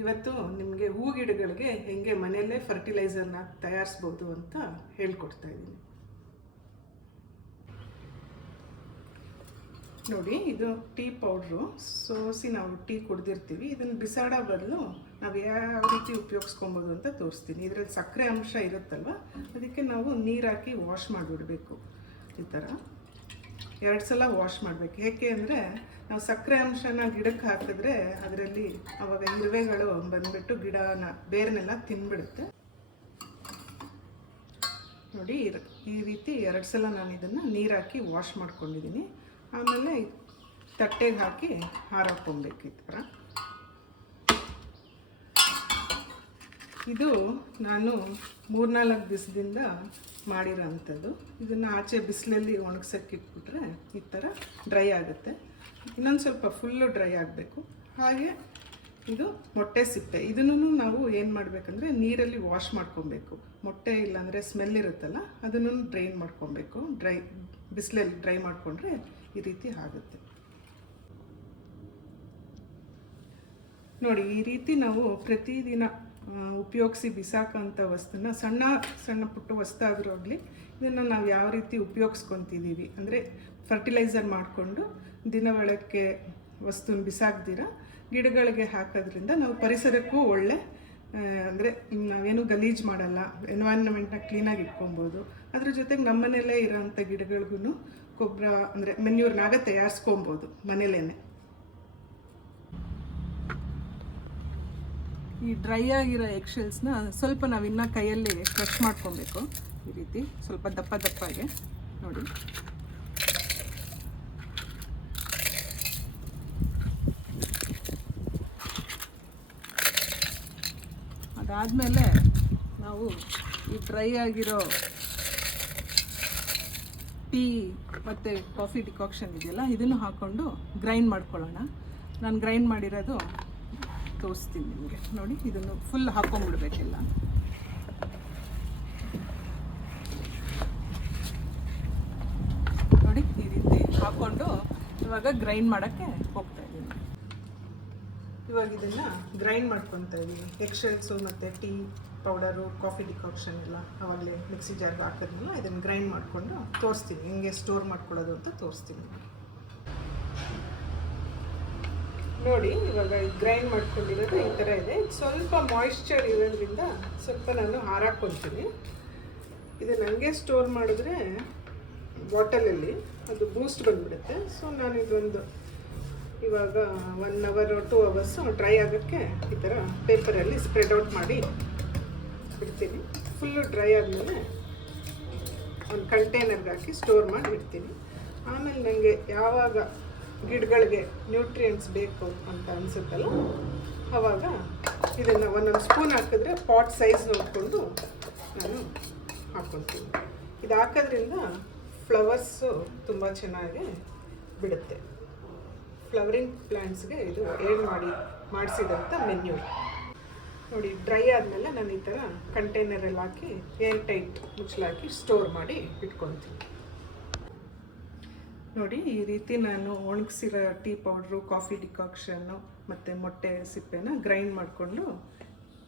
ಇವತ್ತು ನಿಮಗೆ ಹೂ ಗಿಡಗಳಿಗೆ ಹೆಂಗೆ ಮನೆಯಲ್ಲೇ ಫರ್ಟಿಲೈಸರ್ನ ತಯಾರಿಸ್ಬೋದು ಅಂತ ಹೇಳ್ಕೊಡ್ತಾ ಇದ್ದೀನಿ. ನೋಡಿ, ಇದು ಟೀ ಪೌಡ್ರು. ಸೋಸಿ ನಾವು ಟೀ ಕುಡ್ದಿರ್ತೀವಿ. ಇದನ್ನು ಬಿಸಾಡೋ ಬದಲು ನಾವು ಯಾವ ರೀತಿ ಉಪಯೋಗಿಸ್ಕೊಬೋದು ಅಂತ ತೋರಿಸ್ತೀನಿ. ಇದರಲ್ಲಿ ಸಕ್ಕರೆ ಅಂಶ ಇರುತ್ತಲ್ವ, ಅದಕ್ಕೆ ನಾವು ನೀರು ಹಾಕಿ ವಾಶ್ ಮಾಡಿಬಿಡಬೇಕು. ಈ ಥರ 2 ಸಲ ವಾಶ್ ಮಾಡಬೇಕು. ಏಕೆ ಅಂದರೆ ನಾವು ಸಕ್ಕರೆ ಅಂಶನ ಗಿಡಕ್ಕೆ ಹಾಕಿದ್ರೆ ಅದರಲ್ಲಿ ಆವಾಗ ಇರುವೆಗಳು ಬಂದುಬಿಟ್ಟು ಗಿಡನ ಬೇರನ್ನೆಲ್ಲ ತಿನ್ಬಿಡುತ್ತೆ. ನೋಡಿ, ಈ ರೀತಿ 2 ಸಲ ನಾನು ಇದನ್ನು ನೀರು ಹಾಕಿ ವಾಶ್ ಮಾಡ್ಕೊಂಡಿದ್ದೀನಿ. ಆಮೇಲೆ ತಟ್ಟೆಗೆ ಹಾಕಿ ಹಾರಾಕೊಬೇಕು. ಈ ಥರ ಇದು ನಾನು 3-4 ದಿವಸದಿಂದ ಮಾಡಿರೋ ಅಂಥದ್ದು. ಇದನ್ನು ಆಚೆ ಬಿಸಿಲಲ್ಲಿ ಒಣಗ್ಸೋಕ್ಕೆ ಇಟ್ಬಿಟ್ರೆ ಈ ಥರ ಡ್ರೈ ಆಗುತ್ತೆ. ಇನ್ನೊಂದು ಸ್ವಲ್ಪ ಫುಲ್ಲು ಡ್ರೈ ಆಗಬೇಕು. ಹಾಗೆ ಇದು ಮೊಟ್ಟೆ ಸಿಪ್ಪೆ. ಇದನ್ನು ನಾವು ಏನು ಮಾಡಬೇಕಂದ್ರೆ ನೀರಲ್ಲಿ ವಾಶ್ ಮಾಡ್ಕೊಬೇಕು. ಮೊಟ್ಟೆ ಇಲ್ಲಾಂದರೆ ಸ್ಮೆಲ್ ಇರುತ್ತಲ್ಲ, ಅದನ್ನು ಡ್ರೈನ್ ಮಾಡ್ಕೊಬೇಕು. ಬಿಸಿಲಲ್ಲಿ ಡ್ರೈ ಮಾಡಿಕೊಂಡ್ರೆ ಈ ರೀತಿ ಆಗುತ್ತೆ. ನೋಡಿ, ಈ ರೀತಿ ನಾವು ಪ್ರತಿದಿನ ಉಪಯೋಗಿಸಿ ಬಿಸಾಕೋಂಥ ವಸ್ತುನ ಸಣ್ಣ ಸಣ್ಣ ಪುಟ್ಟ ವಸ್ತಾಗಿರೋಗ್ಲಿ ಇದನ್ನು ನಾವು ಯಾವ ರೀತಿ ಉಪಯೋಗಿಸ್ಕೊತಿದ್ದೀವಿ ಅಂದರೆ ಫರ್ಟಿಲೈಸರ್ ಮಾಡಿಕೊಂಡು ದಿನ ಬಳಕೆ ವಸ್ತುನ ಬಿಸಾಕ್ದಿರ ಗಿಡಗಳಿಗೆ ಹಾಕೋದ್ರಿಂದ ನಾವು ಪರಿಸರಕ್ಕೂ ಒಳ್ಳೆ ಅಂದರೆ ನಾವೇನು ಗಲೀಜು ಮಾಡಲ್ಲ, ಎನ್ವೈರ್ನ್ಮೆಂಟ್ನ ಕ್ಲೀನಾಗಿ ಇಟ್ಕೊಬೋದು. ಅದ್ರ ಜೊತೆಗೆ ನಮ್ಮನೆಯಲ್ಲೇ ಇರೋಂಥ ಗಿಡಗಳಿಗೂ ಗೊಬ್ಬರ ಅಂದರೆ ಮೆನ್ಯೂರ್ನಾಗ ತಯಾರಿಸ್ಕೊಬೋದು ಮನೇಲೇ. ಈ ಡ್ರೈ ಆಗಿರೋ ಎಗ್ಶೆಲ್ಸ್ನ ಸ್ವಲ್ಪ ನಾವಿನ್ನ ಕೈಯಲ್ಲಿ ಕ್ರಷ್ ಮಾಡ್ಕೊಬೇಕು. ಈ ರೀತಿ ಸ್ವಲ್ಪ ದಪ್ಪ ದಪ್ಪಾಗೆ ನೋಡಿ. ಅದಾದಮೇಲೆ ನಾವು ಈ ಡ್ರೈ ಆಗಿರೋ ಟೀ ಮತ್ತು ಕಾಫಿ ಡಿಕಾಕ್ಷನ್ ಇದೆಯಲ್ಲ, ಇದನ್ನು ಹಾಕ್ಕೊಂಡು ಗ್ರೈಂಡ್ ಮಾಡ್ಕೊಳ್ಳೋಣ. ನಾನು ಗ್ರೈಂಡ್ ಮಾಡಿರೋದು ತೋರಿಸ್ತೀನಿ ನಿಮಗೆ. ನೋಡಿ, ಇದನ್ನು ಫುಲ್ ಹಾಕ್ಕೊಂಡ್ಬಿಡ್ಬೇಕಿಲ್ಲ. ನೋಡಿ, ಈ ರೀತಿ ಹಾಕ್ಕೊಂಡು ಇವಾಗ ಗ್ರೈಂಡ್ ಮಾಡೋಕ್ಕೆ ಹೋಗ್ತಾ ಇದ್ದೀನಿ. ಇವಾಗ ಇದನ್ನು ಗ್ರೈಂಡ್ ಮಾಡ್ಕೊತಾ ಇದ್ದೀನಿ. ಎಗ್ಶೆಲ್ಸು ಮತ್ತು ಟೀ ಪೌಡರು, ಕಾಫಿ ಡಿಕಾಕ್ಷನ್ ಎಲ್ಲ ಆವಾಗಲೇ ಮಿಕ್ಸಿ ಜಾರ್ಗೆ ಹಾಕಿದ್ಮೇಲೆ ಇದನ್ನು ಗ್ರೈಂಡ್ ಮಾಡಿಕೊಂಡು ತೋರಿಸ್ತೀನಿ, ಹೆಂಗೆ ಸ್ಟೋರ್ ಮಾಡ್ಕೊಳ್ಳೋದು ಅಂತ ತೋರಿಸ್ತೀನಿ. ನೋಡಿ, ಇವಾಗ ಗ್ರೈಂಡ್ ಮಾಡ್ಕೊಂಡಿರೋದು ಈ ಥರ ಇದೆ. ಸ್ವಲ್ಪ ಮಾಯಿಶ್ಚರ್ ಇರೋದ್ರಿಂದ ಸ್ವಲ್ಪ ನಾನು ಹಾರಾಕ್ಕೊತೀನಿ. ಇದು ನನಗೆ ಸ್ಟೋರ್ ಮಾಡಿದ್ರೆ ಬಾಟಲಲ್ಲಿ ಅದು ಬೂಸ್ಟ್ ಬಂದುಬಿಡುತ್ತೆ. ಸೊ ನಾನು ಇದೊಂದು ಇವಾಗ 1 ಅವರ್ 2 ಅವರ್ಸು ಡ್ರೈ ಆಗೋಕ್ಕೆ ಈ ಥರ ಪೇಪರಲ್ಲಿ ಸ್ಪ್ರೆಡ್ ಔಟ್ ಮಾಡಿ ಬಿಡ್ತೀನಿ. ಫುಲ್ಲು ಡ್ರೈ ಆದಮೇಲೆ ಒಂದು ಕಂಟೈನರ್ಗೆ ಹಾಕಿ ಸ್ಟೋರ್ ಮಾಡಿ ಇಡ್ತೀನಿ. ಆಮೇಲೆ ನನಗೆ ಯಾವಾಗ ಗಿಡಗಳಿಗೆ ನ್ಯೂಟ್ರಿಯೆಂಟ್ಸ್ ಬೇಕು ಅಂತ ಅನಿಸುತ್ತಲ್ಲ, ಆವಾಗ ಇದನ್ನು 1 ಸ್ಪೂನ್ ಹಾಕಿದ್ರೆ ಪಾಟ್ ಸೈಜ್ ನೋಡಿಕೊಂಡು ನಾನು ಹಾಕ್ಕೊತೀನಿ. ಇದು ಹಾಕೋದ್ರಿಂದ ಫ್ಲವರ್ಸು ತುಂಬ ಚೆನ್ನಾಗಿ ಬಿಡುತ್ತೆ. ಫ್ಲವರಿಂಗ್ ಪ್ಲ್ಯಾಂಟ್ಸ್ಗೆ ಇದು ಮಾಡಿಸಿದಂಥ ಮೆನ್ಯೂ. ನೋಡಿ, ಡ್ರೈ ಆದಮೇಲೆ ನಾನು ಈ ಥರ ಕಂಟೈನರಲ್ಲಿ ಹಾಕಿ ಏರ್ ಟೈಟ್ ಮುಚ್ಚಲಾಕಿ ಸ್ಟೋರ್ ಮಾಡಿ ಇಟ್ಕೊತೀನಿ. ನೋಡಿ, ಈ ರೀತಿ ನಾನು ಒಣಗಿಸಿರೋ ಟೀ ಪೌಡ್ರು, ಕಾಫಿ ಡಿಕಾಕ್ಷನ್ನು ಮತ್ತು ಮೊಟ್ಟೆ ಸಿಪ್ಪೆನ ಗ್ರೈಂಡ್ ಮಾಡಿಕೊಂಡು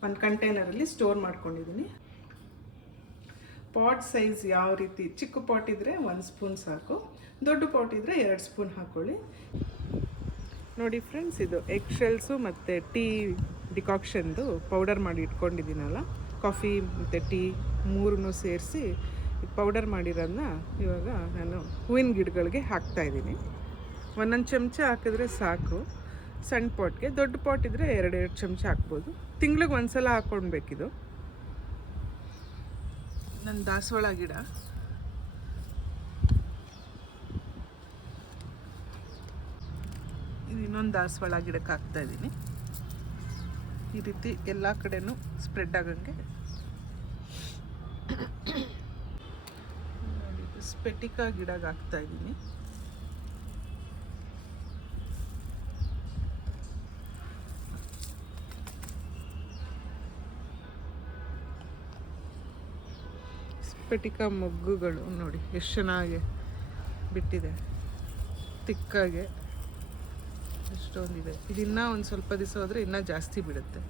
ಒಂದು ಕಂಟೈನರಲ್ಲಿ ಸ್ಟೋರ್ ಮಾಡ್ಕೊಂಡಿದ್ದೀನಿ. ಪಾಟ್ ಸೈಜ್ ಯಾವ ರೀತಿ, ಚಿಕ್ಕ ಪಾಟ್ ಇದ್ದರೆ 1 ಸ್ಪೂನ್ ಸಾಕು, ದೊಡ್ಡ ಪಾಟ್ ಇದ್ದರೆ 2 ಸ್ಪೂನ್ ಹಾಕ್ಕೊಳ್ಳಿ. ನೋಡಿ ಫ್ರೆಂಡ್ಸ್, ಇದು ಎಗ್ಶೆಲ್ಸು ಮತ್ತು ಟೀ ಡಿಕಾಕ್ಷನ್ದು ಪೌಡರ್ ಮಾಡಿ ಇಟ್ಕೊಂಡಿದ್ದೀನಲ್ಲ, ಕಾಫಿ ಮತ್ತು ಟೀ 3 ಸೇರಿಸಿ ಪೌಡರ್ ಮಾಡಿರೋದನ್ನ ಇವಾಗ ನಾನು ಹೂವಿನ ಗಿಡಗಳಿಗೆ ಹಾಕ್ತಾಯಿದ್ದೀನಿ. 1 ಚಮಚ ಹಾಕಿದ್ರೆ ಸಾಕು ಸಣ್ಣ ಪಾಟ್ಗೆ. ದೊಡ್ಡ ಪಾಟ್ ಇದ್ದರೆ 2 ಚಮಚ ಹಾಕ್ಬೋದು. ತಿಂಗ್ಳಿಗೆ 1 ಸಲ ಹಾಕ್ಕೊಳ್ಬೇಕಿದು. ನನ್ನ ದಾಸವಾಳ ಗಿಡ. ಇದು ಇನ್ನೊಂದು ದಾಸವಾಳ ಗಿಡಕ್ಕೆ ಹಾಕ್ತಾಯಿದ್ದೀನಿ. ಈ ರೀತಿ ಎಲ್ಲ ಕಡೆನೂ ಸ್ಪ್ರೆಡ್ ಆಗಂಗೆ. ಸ್ಪೆಟಿಕಾ ಗಿಡಕ್ಕೆ ಹಾಕ್ತಾಯಿದ್ದೀನಿ. ಸ್ಪೆಟಿಕಾ ಮೊಗ್ಗುಗಳು ನೋಡಿ ಎಷ್ಟು ಚೆನ್ನಾಗಿ ಬಿಟ್ಟಿದೆ, ತಿಕ್ಕಾಗೆ. ಅಷ್ಟೊಂದಿದೆ. ಇದು ಇನ್ನೂ ಒಂದು ಸ್ವಲ್ಪ ದಿವಸ ಹೋದರೆ ಇನ್ನೂ ಜಾಸ್ತಿ ಬಿಡುತ್ತೆ.